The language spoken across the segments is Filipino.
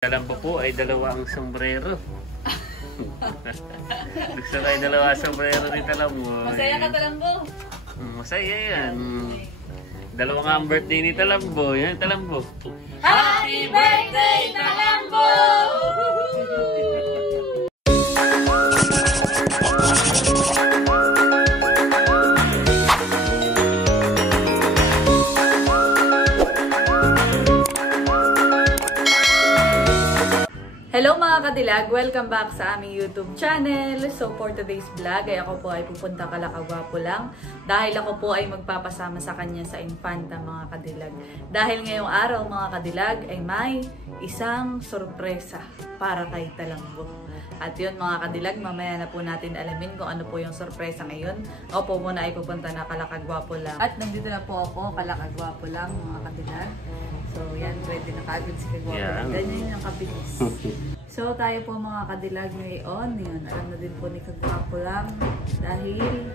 Talambo po ay dalawang sombrero. Gusto ko ay dalawa sombrero ni Talambo. Masaya ka, Talambo? Masaya yan. Dalawang ang birthday ni Talambo. Yan, Talambo. Happy birthday, Talambo! Hello mga kadilag! Welcome back sa aming YouTube channel. So for today's vlog ay ako po ay pupunta Kalakagwapo lang dahil ako po ay magpapasama sa kanya sa Infanta mga kadilag. Dahil ngayong araw mga kadilag ay may isang sorpresa para kay Talambo. At yun mga kadilag, mamaya na po natin alamin kung ano po yung sorpresa ngayon. Ako po muna ay pupunta na Kalakagwapo lang. At nandito na po ako, Kalakagwapo lang mga kadilag. So yan, pwede na kaagad si Kagwapo lang. Ganyan yung kabilis. So tayo po mga kadilag ngayon, yun, alam na din po ni Kagwapo lang dahil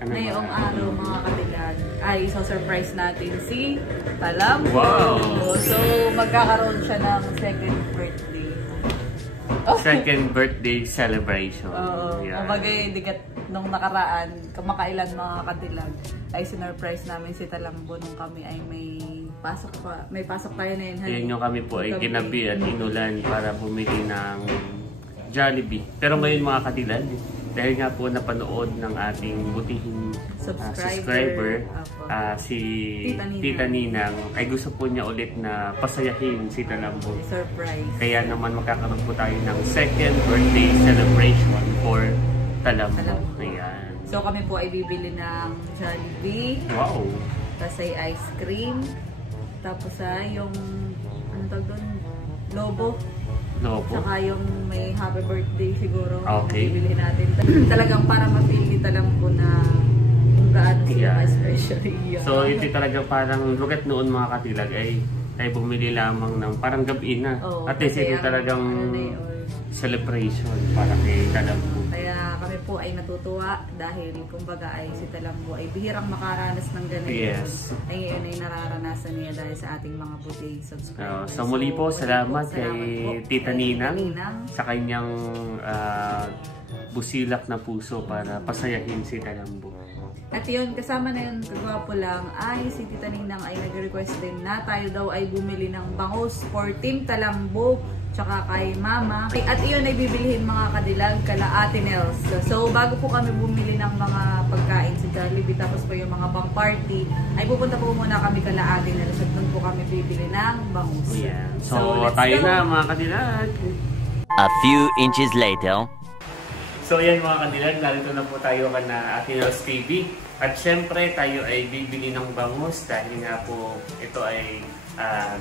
ngayong araw mga kadilag ay surprise natin si Talambo. Wow! So magkakaroon siya ng second birthday. Second birthday celebration. Oo. Kumagay, digat nung nakaraan, kamakailan mga kadilag, ay sinurprise namin si Talambo nung kami ay may pasok tayo na yun. Ayun yung kami po ay ginabi at inulan para bumili ng Jollibee. Pero ngayon mga kadilag, dahil nga po napanood ng ating butihing subscriber, si Tita Ninang, ay gusto po niya ulit na pasayahin si Talambo. Surprise. Kaya naman magkakaroon po tayo ng second birthday celebration for Talambo. Ayan. So kami po ay bibili ng Jollibee. Wow! Tapos ay ice cream. Tapos ay yung, ano tawag doon? Lobo. Saka yung may happy birthday siguro. Okay. Bibili natin. Talagang para mapili Talambo na kung gaano siya especially. So ito talaga parang lugat noon mga katilag ay bumili lamang ng parang gabi na. At least ito talagang celebration para kay Talambo. Kaya kami po ay natutuwa dahil kumbaga ay si Talambo ay bihirang makaranas ng ganito. Yes. Ay ngayon ay nararanasan niya dahil sa ating mga buting subscribers. So muli po, salamat kay Tita Ninang sa kanyang busilak na puso para pasayahin si Talambo. At yun, kasama na yun, Kagwapo lang, ay si Tita Ninang ay nag-request din na tayo daw ay bumili ng bangus for Team Talambo tsaka kay Mama. At iyon ay bibilihin mga kadilag kala Ate Nels. So bago po kami bumili ng mga pagkain sa Jollibee tapos po yung mga pang party, ay pupunta po muna kami kala Ate Nels at doon po kami bibili ng bangus. Yeah. So tayo na mga kadilag. A few inches later. So yan mga kadilag, narito na po tayo na Ate Nels TV. At syempre tayo ay bibili ng bangus dahil nga po ito ay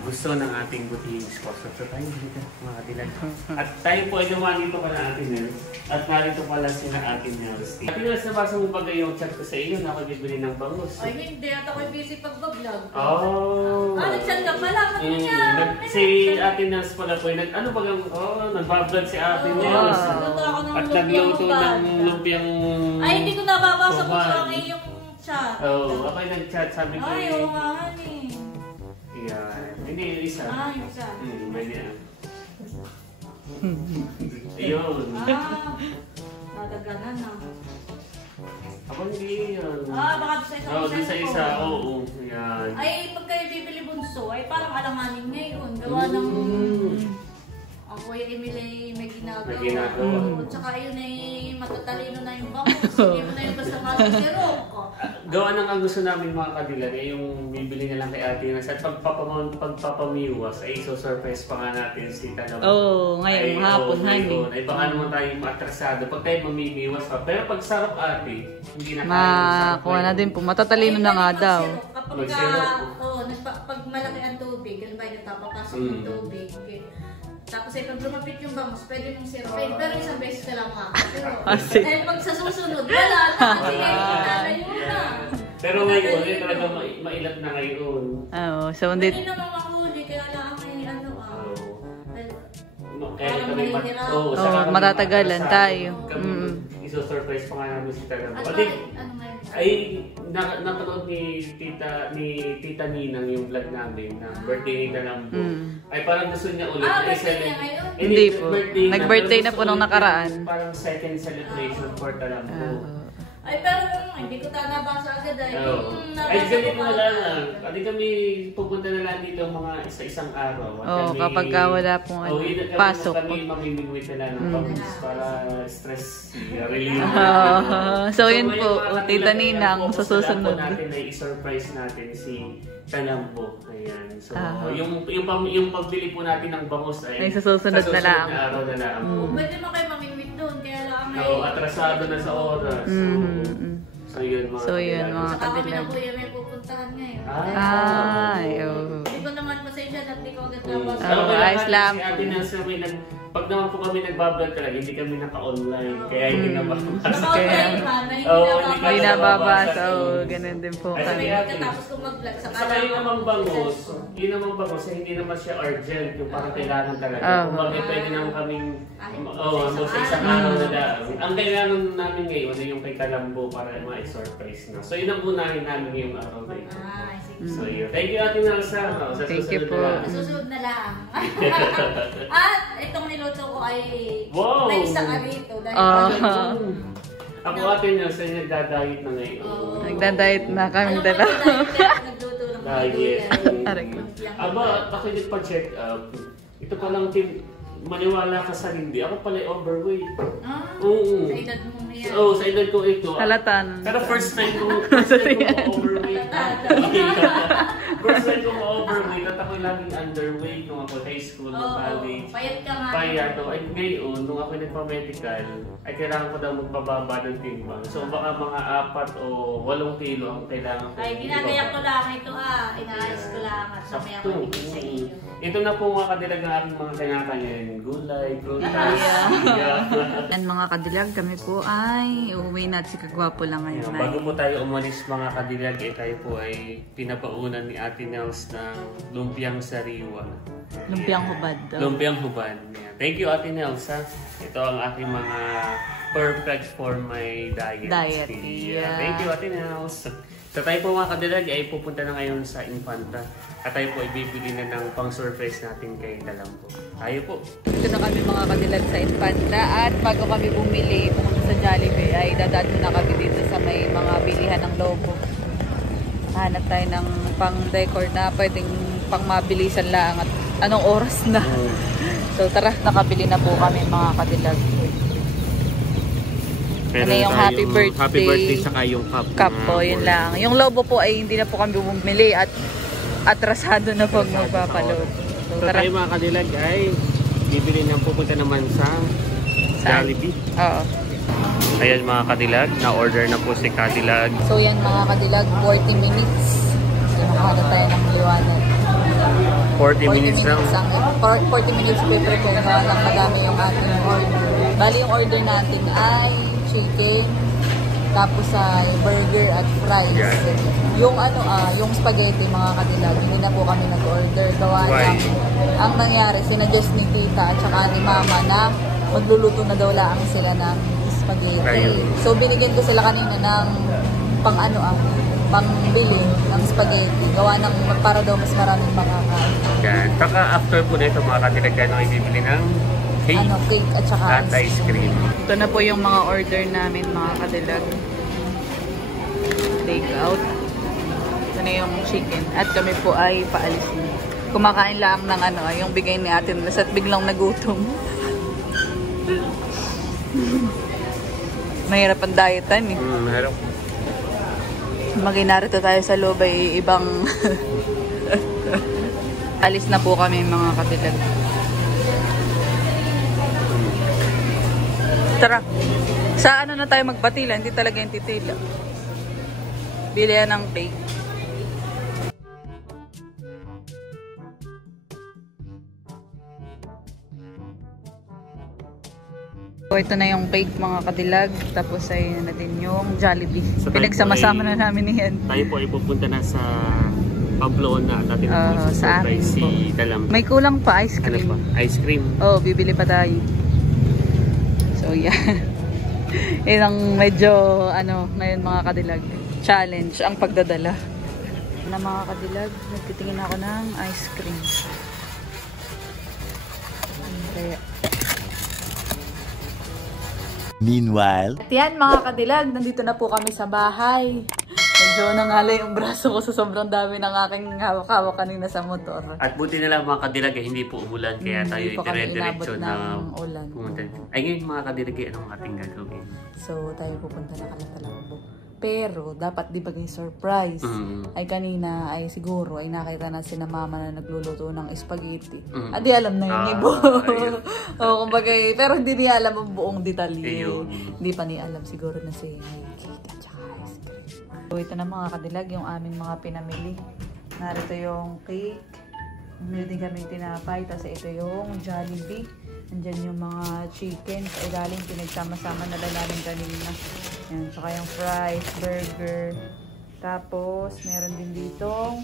gusto ng ating butihing sponsor. So tayo dito mga kadilag. At tayo po ay naman dito pala Ate Nels. At narito pala sina Ate Nels. Ate Nels, nabasa mo ba yung chat ko sa iyo na ako bibili ng bangus? Ay hindi, at ako'y busy pag-vlog. Oh! Nag-chat ka pala, niya. Si Ate Nels pala po, ano ba yung, nag-vlog si Ate Nels. At nagluto ng lumpiang... Ay, hindi ko nababasa po ang iyong chat. Oo, ako ay nag-chat, sabi ko ay, oo nga, honey. Yan. Hindi, isa. Yung isa. May niya. Ayun. Nadaganan na. Ako hindi yan. Baka doon sa isa. Oo. Yan. Ay, pag kayo bibili bunso, ay parang alanganin ngayon. Gawa ng... Ang Kuya Emily may ginagawa. Tsaka yun ay matatalino na yung bangus. Hindi mo na yung basta masasirok. Gawa ng ang gusto namin mga kadilag ay yung bibili na lang kay Ate Nels at pagpapamiwas ay surprise pa nga natin si Talambo. Ngayong hapon, honey. Ay baka naman tayo maatrasado pag tayo mamimiwas pa. Pero pag sarap ate, hindi na tayo makuha na din po. Matatalino na nga daw. Pag malaki ang tubig, ganun ba yung tapapasok ng tubig. Tapos ay pag lumapit yung bangus, pwede mong sirupin. Pero isang beses ka lang makakasiro. Dahil pag sa susunod, wala na. Kasi ngayon na. Pero ngayon, ay talaga mailat na ngayon. Oo, so hindi... Hindi naman mahuli, kaya lang ngayon ano Parang mahihirap. matatagalan tayo. Iso-surprise pa nga namin si Talambo. At bakit, ano ngayon? Ay, napanood ni Tita Ninang yung vlog namin na birthday ni Talambo. Ay parang gusto niya ulit na birthday niya ngayon? Hindi po. Nag-birthday na po nung nakaraan. Parang second celebration for Talambo. Ay, pero hindi ko nabasa agad ay. Ay, ganito na lang. Hindi kami pupunta na lang dito mga isa-isang araw. Oo, kapag wala pong pasok. Kami mamimigwit na lang ng pagkis para stress relief. So yun po, Tita Ninang, sa susunod. Kailangan po natin ay i-surprise natin si Talambo. Ayan. So, yung pagbili po natin ng bangus ay sa susunod na lang. na araw na lang. Pwede mo kayo mamimit doon, kaya lang may... Oo, atrasado na sa oras. So yun mga mga Saka kami na kadilag. kuya may pupuntahan ngayon. Ay, oo. Hindi ko naman pasensya at di ko agad nabasa. Ayos lang. Si Ate Nelsa, pag naman po kami nagbablog talaga, hindi kami naka-online. Kaya hindi na makabasa. Naka-online man, na Hindi nababasa. Oo, ganun din po Ay, kami. Katapos kong mag-vlog sa Saka yun namang bangus, hindi naman siya urgent, yung parang kailangan talaga. Kung bakit pwede naman kaming, sa isang araw na lang. Ang kailangan namin ngayon ay yung kay Talambo para ma-surprise na. So yun ang unahin namin ngayong araw na yun. So yun. Thank you Ate Nelsa. Thank you po. Susunod na lang. At itong niluto ko ay may isa ka rito. Ako Ate Nelsa, nagdadayit na ngayon. Nagdadayet na kami dala. Nagluto ng Diet. Aray. Aba, ako nagpa-check up. Ito palang maniwala ka sa hindi. Ako pala overweight. Oo. Sa edad mo yan. Oo, sa edad ko ito. Halata. Pero first time ko overweight. First time ko overweight at ako laging underweight nung ako high school, nung college. Payat ka nga. Payat. Ay ngayon, nung ako nagpa-medical, ay kailangan ko daw magpababa ng timbang. So baka mga 4 o 8 kilo ang kailangan ko. Ay, ginagaya ko lang ito inaayos ko lang at mamaya ko ibigay sa iyo. Ito na po mga kadilag ng aking mga kinakain. Gulay, prutas. And mga kadilag, kami po ay uuwi na at si Kagwapo lang ngayon. Bago po tayo umalis mga kadilag, tayo po ay pinapaunan ni Ate Nels ng lumpiang sariwa. Lumpiang hubad. Lumpiang hubad. Yeah. Thank you Ate Nels ha. Ito ang aking mga perfect for my diet. Yeah. Thank you Ate Nels. So tayo po mga kadilag ay pupunta na ngayon sa Infanta. At tayo po ay bibili na ng pang-surprise natin kay Talambo. Tayo po. Dito na kami mga kadilag sa Infanta at bago kami bumili pumunta sa Jollibee ay dadaan na kami dito sa may mga bilihan ng lobo. Hanap tayo ng pang-decor na pwedeng pang-mabilisan lang at anong oras na. So tara, nakabili na po kami mga kadilag. Ano yung happy birthday saka yung cup po, yun lang. Yung lobo po ay hindi na po kami bumili at atrasado na pag magpapalobo. So tayo mga kadilag ay bibili na pupunta naman sa Jollibee. Oo. Ayan mga kadilag, na-order na po si Kadilag. So yan mga kadilag, 40 minutes. Makahanap tayo ng liwanag. 40 minutes lang. 40 minutes prepare na lang madami yung ating order. Bali yung order natin ay chicken, tapos ay burger at fries. Yeah. Yung yung spaghetti mga kadilag, hindi na po kami nag-order. Gawa ng, ang nangyari, sinadjust ni tita at saka ni mama na magluluto na daw lang sila ng spaghetti. Right. So binigyan ko sila kanina ng pangbili ng spaghetti. Gawa ng para daw mas maraming makakain. Yan. Saka after po nito mga kadilag, ay bibili ng cake. Cake at saka At ice cream. Ito na po yung mga order namin mga kadilag. Take out. Ito na yung chicken. At kami po ay paalis na. Kumakain lang ng yung bigay ni Ate Nels at biglang nagutom. Mahirap ang dietan eh. Mahirap. Maginarito tayo sa loob ay ibang alis na po kami mga katilag. Tara. Sa na tayo magpatila, hindi talaga yung titila. Bilihan ng cake. So, ito na yung cake mga kadilag. Tapos ay na din yung Jollibee. So, pinagsama-sama na namin yan. Tayo po ay pupunta na sa Pamplona at atin po sa amin si Talambo. May kulang pa ice cream. Ano pa? Ice cream. Oh, bibili pa tayo. So yeah. Ilang medyo ngayon mga kadilag. challenge ang pagdadala. Na mga kadilag, nagtitingin ako ng ice cream. Kaya. Meanwhile, At yan mga kadilag, nandito na po kami sa bahay. Medyo nangalay yung braso ko sa sobrang dami ng aking hawak-hawak kanina sa motor. At buti na lang mga kadilag, hindi po umulan. Kaya tayo Hindi pa kami dire-diretso inabot na ng ulan. pumunta. Ay ngayon mga kadilag, anong ating gagawin? So tayo pupunta na Calatalambo. Pero dapat di bagay surprise. Ay kanina ay siguro ay nakita na si na mama na nagluluto ng spaghetti. At di alam na yun ni Bo. O kumbaga, pero hindi niya alam ang buong detalye. Hindi pa niya alam siguro na si cake at saka ice cream. So ito na mga kadilag yung aming mga pinamili. Narito yung cake. Meron din kami tinapay. Tapos ito yung Jollibee. Andyan yung mga chickens. Ay galing pinagsama-sama na lang namin kanina. Yan. Saka yung fries, burger. Tapos meron din dito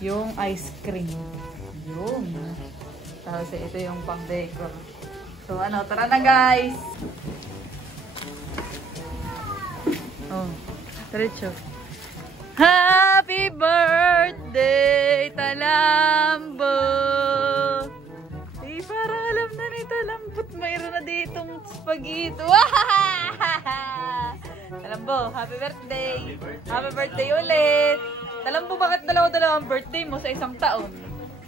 yung ice cream. Yun. Tapos ito yung pang decor. So ano, tara na guys! Oh, diretso. Happy birthday, Talambo! Eh, parang alam na ni Talambot. Mayroon na ditong spaghetti. Talambo, happy birthday! Happy birthday ulit! Talambo, bakit dalawa-dalawa ang birthday mo sa isang taon?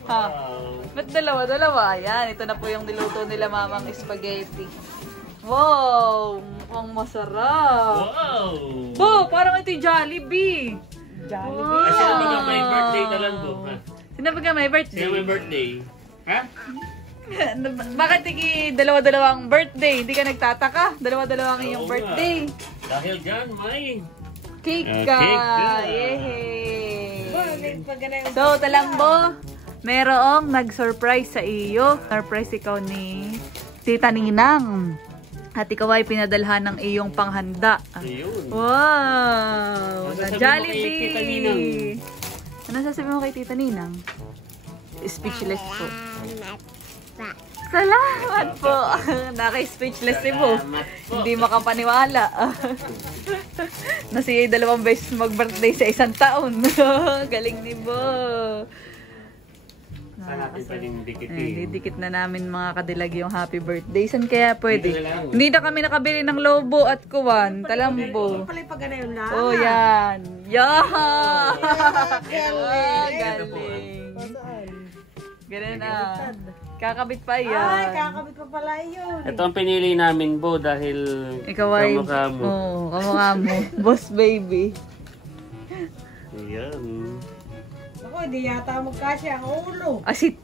Ha? Ba't dalawa-dalawa? Ayan, ito na po yung niluto nila mamang spaghetti. Wow! Mukhang masarap! Wow! Bo, parang ito yung Jollibee! Ay, sino ba may birthday Talambo? Sino ba may birthday? Sino may birthday? Ha? Bakit dalawa-dalawang birthday? Hindi ka nagtataka? Dalawa-dalawang iyong Oo birthday. Dahil dyan, may Cake ka! cake ka. Yehey! So, Talambo, merong nag-surprise sa iyo. Surprise ikaw ni Tita Ninang. At ikaw ay pinadalhan ng iyong panghanda. Ayun. Wow! Ano Na sasabihin mo kay Jollibee! Tita Ninang? Ano sasabihin mo kay Tita Ninang? Speechless po. Salamat po! Naka-speechless si Bo. Salamat po. Hindi makapaniwala. Na siya 2 beses mag-birthday sa isang taon. Galing ni Bo. Saan natin pwedeng dikitin? Didikit na namin mga kadilag yung happy birthday. Saan kaya pwede? Dito na lang. Hindi na kami nakabili ng lobo at kuwan. Talambo. Oh, yan. Yeah! Galing. Ganun na. Kakabit pa yan. Ay, kakabit pa pala yun. Ito ang pinili namin, Bo, dahil Ikaw ay... kamukha mo. Oo, kamukha mo. Boss baby. Ayan. Ako, hindi yata magkasya ang ulo. Asit.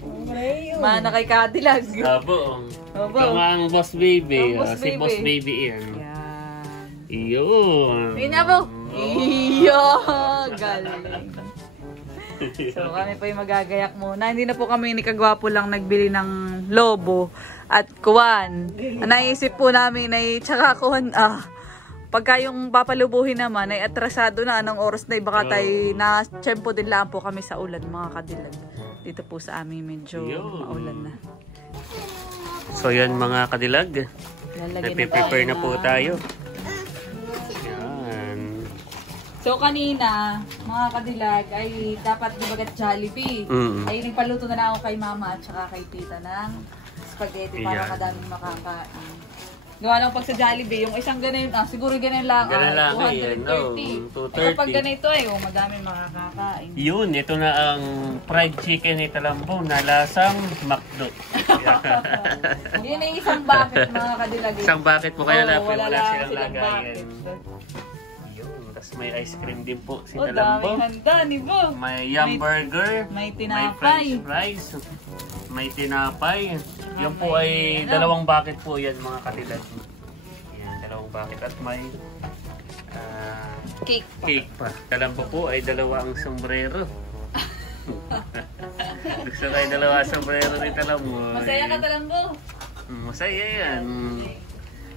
Ngayon. Mana kay Kadilag. Sabo. Opo. Ito nga ang boss baby. Ang boss Si baby. boss baby yan. Yan. Iyon. Yun nga po. Iyo! Galing. So kami po yung magagayak muna. Hindi na po kami ni Kagwapo lang nagbili ng lobo at kuwan. Naisip po namin ay tsaka kuwan, pagka yung papalubuhin naman ay atrasado na anong oras na baka tayo na tiyempo din lang po kami sa ulan mga kadilag. Dito po sa amin medyo maulan na. So yan mga kadilag. Lalagyan Nagpe-prepare na po mga- tayo. Yan. So kanina, mga kadilag, ay dapat dibagat Jollibee. Ay nagpaluto na lang ako kay mama at saka kay tita ng spaghetti para Yan. madaming makakain. Gawa lang pag sa Jollibee, yung isang ganun, siguro ganun lang, Ganun lang, 230. 230. Kapag ganito ay, madaming makakakain. Yun, ito na ang fried chicken ni Talambo na lasang McDo. Yun ay isang bucket mga kadilag. Isang bucket po kaya lang, wala lang silang silang lagayan. bucket. Yun, tapos may ice cream din po si Oh, Talambo. daming handa ni Bo. May yum burger, May may tinapay. french fries, may tinapay. Yan po ay ano? dalawang bucket po yan mga katilag. Yan, dalawang bucket at may Cake pa. cake pa. Talambo po ay dalawa ang sombrero. Gusto kayo dalawa ang sombrero ni Talambo. Masaya ka Talambo. Masaya yan.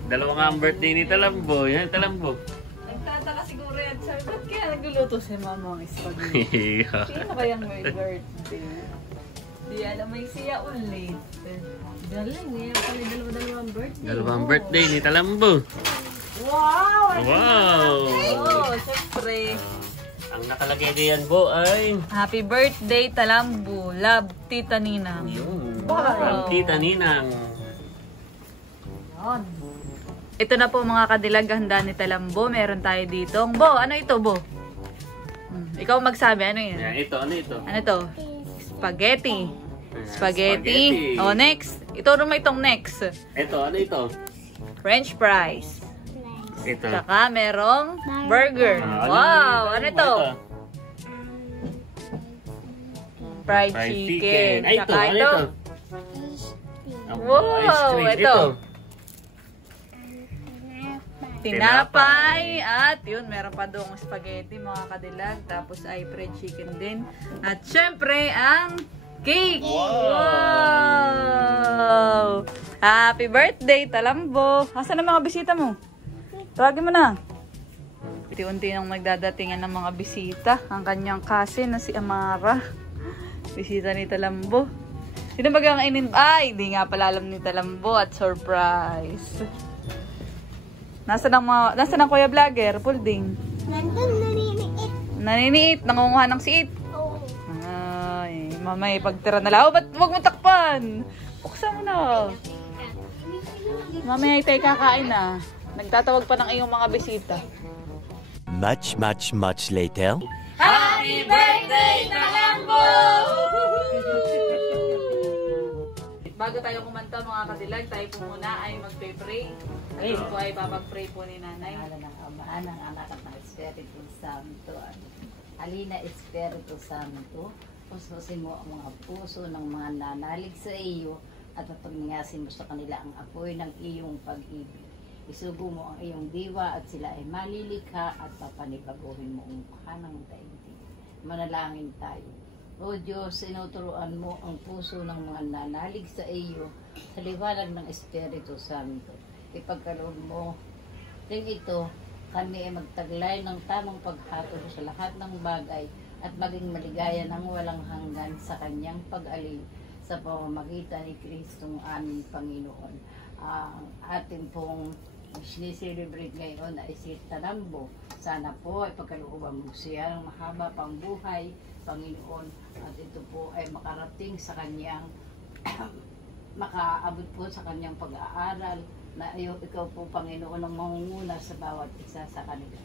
Dalawa nga ang birthday ni Talambo. Yan, Talambo. Nagtataka siguro yan. Sabi, ba't kaya nagluluto si mama ang spaghetti? Sino kayang may birthday? Di alam, may siya ulit. Galing, ngayon pala dalawa-dalawang birthday. Dalawang birthday ni Talambo. Wow! Wow! Oh, syempre. Ang nakalagay diyan po ay... Happy birthday, Talambo. Love, Tita Ninang. Yun. Wow. Ang Tita Ninang. Ito na po mga kadilag, handa ni Talambo. Meron tayo dito. Bo, ano ito, Bo? Ikaw magsabi, ano yan? Yan, ito, ano ito? Ano to? Spaghetti. Ayan, Spaghetti. Oh, next. Ituro mo itong next. Ito, ano ito? French fries. Ito. Tsaka merong burger. Ah, Wow! ito? Ano ito? Fried Fried chicken. Ay, ito, Tsaka ano ito. ito? Wow, Ice cream. ito. Tinapay. At yun, meron pa doong spaghetti mga kadilag. Tapos ay fried chicken din. At syempre, ang cake. Wow! Happy birthday, Talambo. Asan ang mga bisita mo? Tawagin mo na. Unti-unti nang magdadatingan ng mga bisita. Ang kanyang cousin na si Amara. Bisita ni Talambo. Sino ba ang ay, hindi nga pala alam ni Talambo at surprise. Nasaan ang kuya vlogger? Pulding. Nandun, naniniit. Naniniit, nangunguha ng siit. Oo. Ay, mamay, pagtira na lang. Oh, ba't huwag mo takpan? Buksan mo na. Mamaya tayo kakain na. Nagtatawag pa ng iyong mga bisita. Much, much, much later. Happy birthday, Talambo! Bago tayo kumanta mga kadilag, tayo po muna ay magpe-pray. Ngayon po ay papag-pray po ni Nanay. Ng Ama, ng Anak at ng Espiritu Santo. Halina, Espiritu Santo, puspusin mo ang mga puso ng mga nanalig sa iyo at papagngasin mo sa kanila ang apoy ng iyong pag-ibig. Isubo mo ang iyong diwa at sila ay malilikha at papanibaguhin mo ang kanang daigdig. Manalangin tayo. O Diyos, sinuturuan mo ang puso ng mga nanalig sa iyo sa liwanag ng Espiritu Santo. Ipagkaloob mo rin ito, kami ay magtaglay ng tamang paghatol sa lahat ng bagay at maging maligaya ng walang hanggan sa kanyang pag-alin sa pamamagitan ni Kristong aming Panginoon. Ang ating pong sineselebrate ngayon ay si Talambo. Sana po ay pagkalooban mo siya ng mahaba pang buhay, Panginoon, at ito po ay makarating sa kanyang makaabot po sa kanyang pag-aaral na ikaw po, Panginoon, ang mangunguna sa bawat isa sa kanila.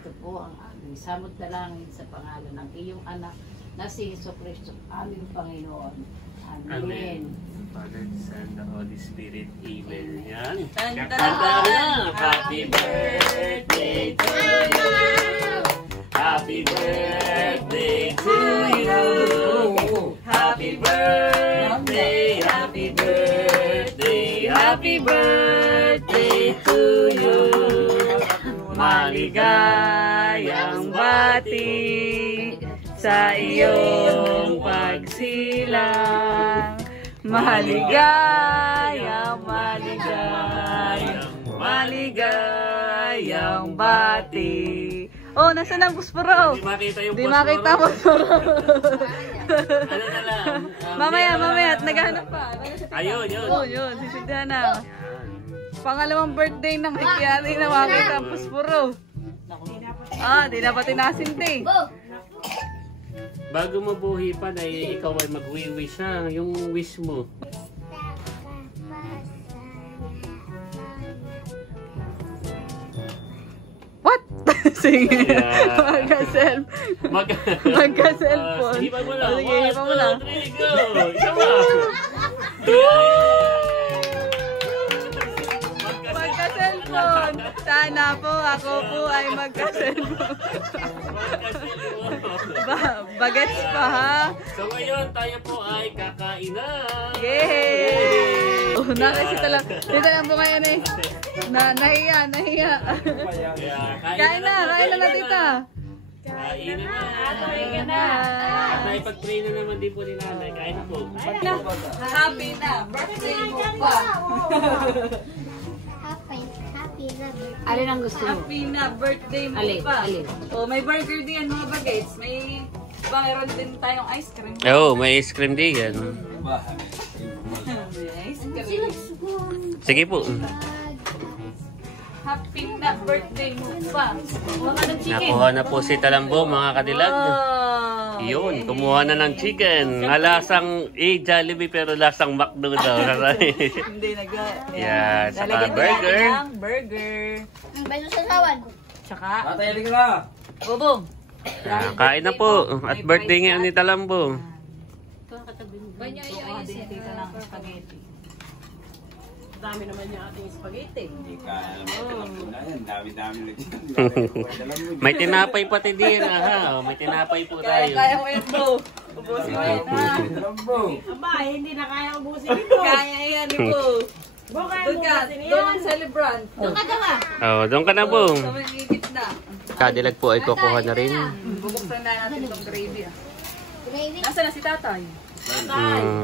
Ito po ang aming samot dalangin sa pangalan ng iyong anak na si Jesucristo, aming Panginoon. Amen. Father, Son, the Holy Spirit. Amen. Yan. Tan-tan! Kanta na. Happy birthday to you. Happy birthday to you. Happy birthday, happy birthday, happy birthday to you. Maligayang bati sa iyong pagsilang. Maligayang, maligayang, maligayang bati. Oh, nasaan ang pusporo? Hindi makita yung Di makita ang pusporo. Ano na lang? Mamaya, at naghahanap pa. Ayun, yun. Oh, yun, sisindihan na. Pangalawang birthday ng kaya di na makita ang pusporo. Ah, di na pati nasinti. Bago mabuhi pa na ikaw ay mag-wish ha, yung wish mo. What? Sige. Yeah. Magka-cellphone. Hipa mo lang. Sige, hipa mo lang. 1, 2, 3, go! Isa pa! Magka-cellphone. Sana po ako po ay magka-cellphone. Bagets pa ha. So ngayon tayo po ay kakain na. Yay! Oh, nakasita lang. Dito lang po ngayon eh. Nahiya. Kain na tita. Kain na. Kain na. At naipag-pray na naman din po ni nanay. Kain na po. Happy na. Birthday mo pa. Happy na birthday. Alin ang gusto mo? Happy na birthday mo Alin, pa. alin? Oh, may burger din mga bagets. May meron din tayong ice cream. Oo, may ice cream din yan. May ice cream. Sige po. Happy na birthday mo pa. Kuha ka ng chicken. Nakuha na po si Talambo mga kadilag. Wow. Yun, kumuha na ng chicken. Lasang Jollibee pero lasang McDo daw. Hindi Yan, saka Lalagyan din burger. natin ng burger. Beso sa sawan. Tsaka, Tatay, ka! bubong. Yan, kain na po. At birthday ngayon ni Talambo. Banyo iyo din dito ng spaghetti. Dami naman yung ating spaghetti. Hindi ka alam mo na yan. Dami-dami lang dyan. May tinapay pati din. Aha, may tinapay po tayo. Kaya mo yan, bro. Ubusin mo yan, ha? Aba, hindi na kaya ubusin ito. Kaya yan, bro. Bo, kaya Doon ka, ubusin doon yan. ang celebrant. Doon ka daw, Oh, doon ka na po. Sa may ngipit na. Kadilag po ay kukuha na rin. Bubuksan na natin itong gravy, ah. Gravy. Nasaan na si tatay?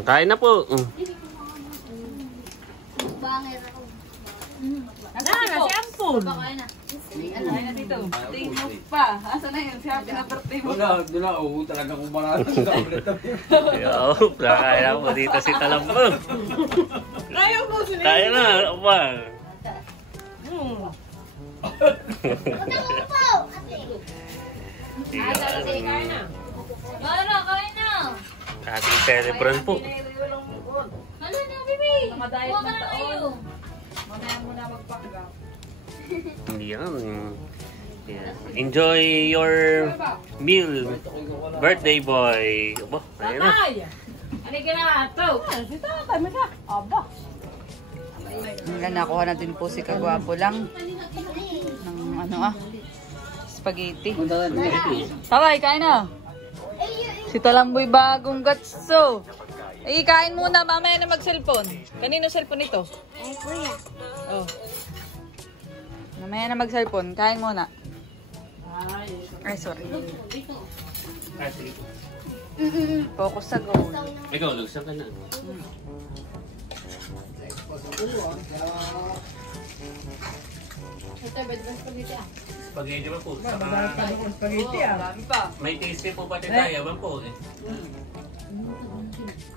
Kain na po. Bangir ako. Nasaan si Ampon? Bakain na. Ano na dito? Tingin mo pa. Asan na yun? Si happy na birthday mo. Wala, talaga kung marami sa ulit. Yo, kaya na po dito si Talambo. Kaya ubusin yan. Kaya na, apa. Upo! Ate. Yan. Mara, kain na. Ating celebrant po. Ano na, baby? Namadayat Huwag ka ng na taon. kayo. Mamaya muna magpanggaw. Yan. Yan. Enjoy your meal. Birthday boy. Aba, ayan na. Ay! Ano ka na ito? Si tatay, masa. Aba. Ngayon, nakuha na din po si Kagwapo lang. Ng spaghetti. Taway, kain na. Si Talamboy bagong gatso. Eh, kain muna, mamaya na mag-cellphone. Kanino cellphone ito? Ay, kuya. Oh. Mamaya na mag-cellphone, kain muna. Ay, sorry. Ah, sige. Focus sa goal. Ikaw, lugsan ka na. Spaghetti ba po? Saka Spaghetti ah. Dami pa. may tasty po pati tayo ba po?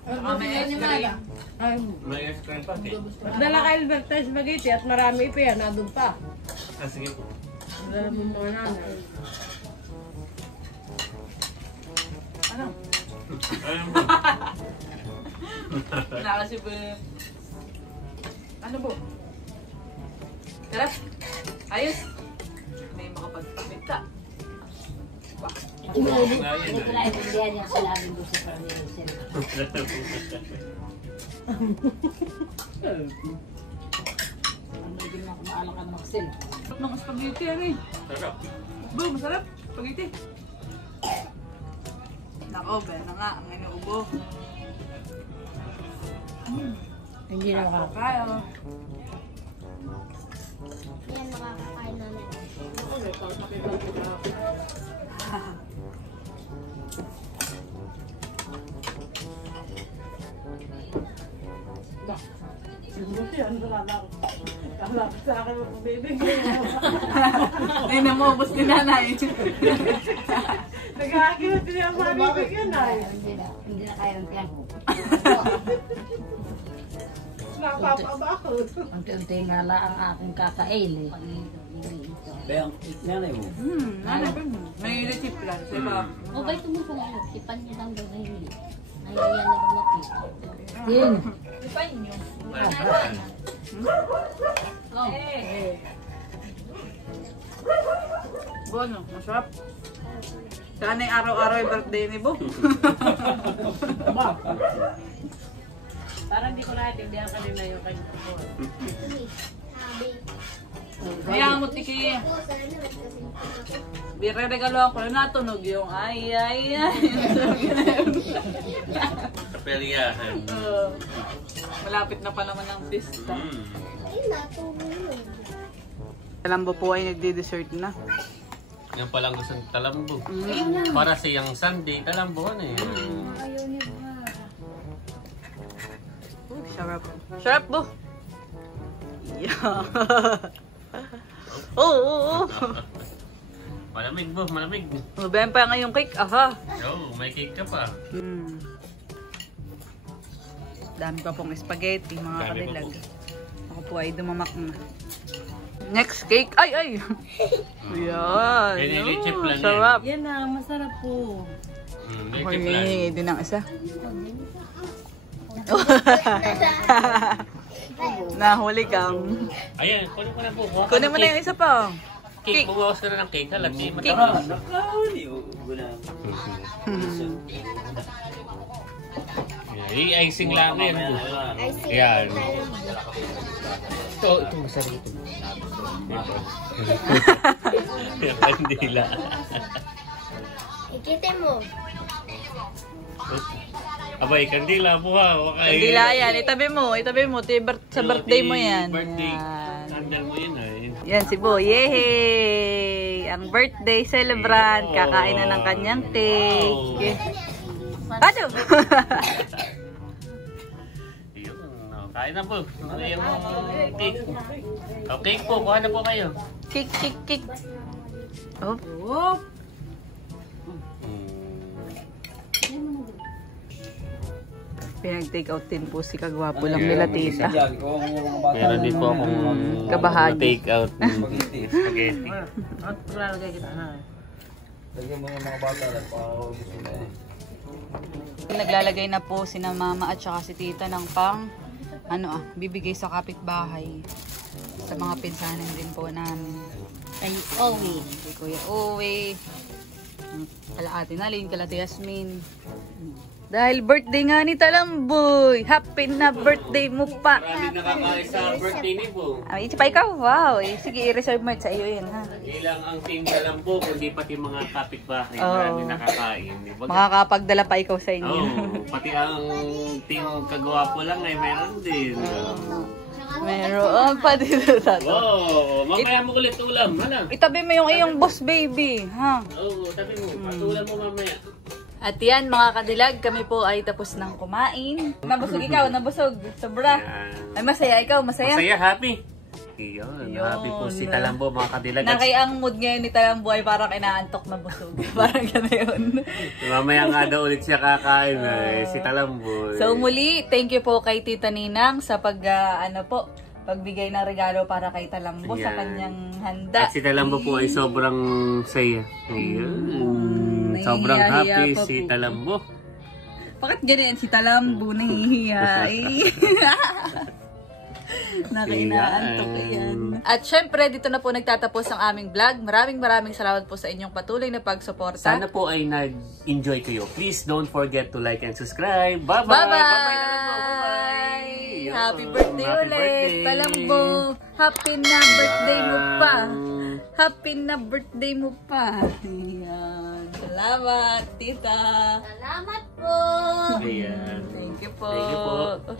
Mamaya na. May ice cream pati. Dala ka Albert tayo spaghetti at marami pa yan. Nandun pa. Ah, sige po. Dala mo mga nanay. Ano? Ayun po. Nakasi po. Ano po? Sarap? Ayos? May makapagpakita. Ayun nga yun, Hindi ko ah. naintindihan yung sinabi mo sa pamilya. Hindi mo kumaalang ka ng maksil. Sarap ng spaghetti, ano eh? Sarap. Bo, masarap. Spaghetti. Nako, ba na nga ang inuubo. Hindi na makakain. Kaya. Yan, makakakain namin. Buti yan, wala sa akin mo bibigyan. Ay, namubos ni nanay. Nag-aakiwat din ang mabibigyan ay. Hindi na kaya ng tiyan ko. Napapabakot. Unti-unti nga lang ang aking kakain eh. Kaya ang nanay mo. Nanay ba? May receipt lang. Sa iba. O, ba ito mo sa ngayon? Ipan niya lang daw nahili. Ayaw yan na lumapit. Yun. Ipan nyo. Bono, masarap. Sana yung araw-araw yung birthday ni Bo. Parang hindi ko naintindihan kanina yung kanya ko. Sabi. Kaya mo tiki. Bire-regaloan ko na natunog yung ay. Kapelyahan. Malapit na pa naman ang pista. Ay, natulog. Talambo po ay nagdi-dessert na. Yan palang gusto ng Talambo. Para siyang Sunday, Talambo ano eh. Ayaw niya ba? Sarap. Sarap, Bo. Yeah. Oo. Malamig bo, malamig. Mabayan pa nga yung cake. Aha. Oh, may cake ka pa. Dami pa pong spaghetti, mga Dami pa kadilag. po. Ako po ay dumamak na. Next cake. Ay! Yan. Leche plan yan. Sarap. Yan na, masarap po. Leche plan. Hoy, din ang isa. Nahuli kang. Ayan, kunin mo na po. Kunin mo na yung isa pa. Cake, bumawas ka na ng cake. Halat, di Cake. matakas. I-icing lang yan. Yan. Ito masarap ito. Yung kandila. Ikitin mo. Abay, kandila po ha. Kandila yan. Itabi mo. Sa birthday mo yan. Birthday. Yan. Kandal mo yun eh. Yan si Bo. Yehey! Ang birthday celebrant. Kakain na ng kanyang cake. Paano? Yun. Kain na po. Ano yung cake? O, cake po. Kuha na po kayo. Cake. Oh. Pinag-take out din po si Kagwapo lang nila tita. Meron din po akong Kabahagi. take out spaghetti. Lalagay kita na. Lagyan mo yung mga bata lang para gusto na eh. Naglalagay na po si na mama at saka si tita ng bibigay sa kapitbahay. Sa mga pinsanin din po namin. Ay, Owi. Kay Kuya Uwe. Kala Ate Nalin, kala Ate Yasmin. Dahil birthday nga ni Talamboy. Happy na birthday mo pa. Marami nakakain sa birthday ni Po. Ay, pa ikaw, wow. Sige, i-reserve mo sa iyo yan, ha. Hindi lang ang team na lang po, kundi pati mga kapitbahay. Oo. Marami nakakain. Makakapagdala pa ikaw sa inyo. Pati ang team Kagwapo lang ay meron din. Meron pa dito sa to. Wow, mamaya mo ulit ulam. Hala. Itabi mo yung iyong boss baby, ha. Oo, tabi mo. Patulan mo mamaya. At yan mga kadilag, kami po ay tapos ng kumain. Nabusog ikaw, nabusog. Sobra. Yan. Ay masaya ikaw, masaya. Masaya, happy. Iyon, happy po si Talambo mga kadilag. Nakay ang mood ngayon ni Talambo ay parang inaantok na busog. Parang gano'n. Mamaya nga daw ulit siya kakain si Talambo. So muli, thank you po kay Tita Ninang sa pagbigay ng regalo para kay Talambo sa Yan. kanyang handa. At si Talambo po ay sobrang saya. Iyon. Sobrang Nahihiya happy pa si po. Talambo. Bakit ganyan si Talambo nahihiya? Nakinaantok yan. At syempre, dito na po nagtatapos ang aming vlog. Maraming salamat po sa inyong patuloy na pagsuporta. Sana po ay nag-enjoy kayo. Please don't forget to like and subscribe. Bye-bye! Bye-bye! Happy birthday ulit! Talambo! Happy na birthday mo pa! Happy na birthday mo pa! Ayan. Salamat, tita! Salamat po. Ayan. Thank you po! Thank you po.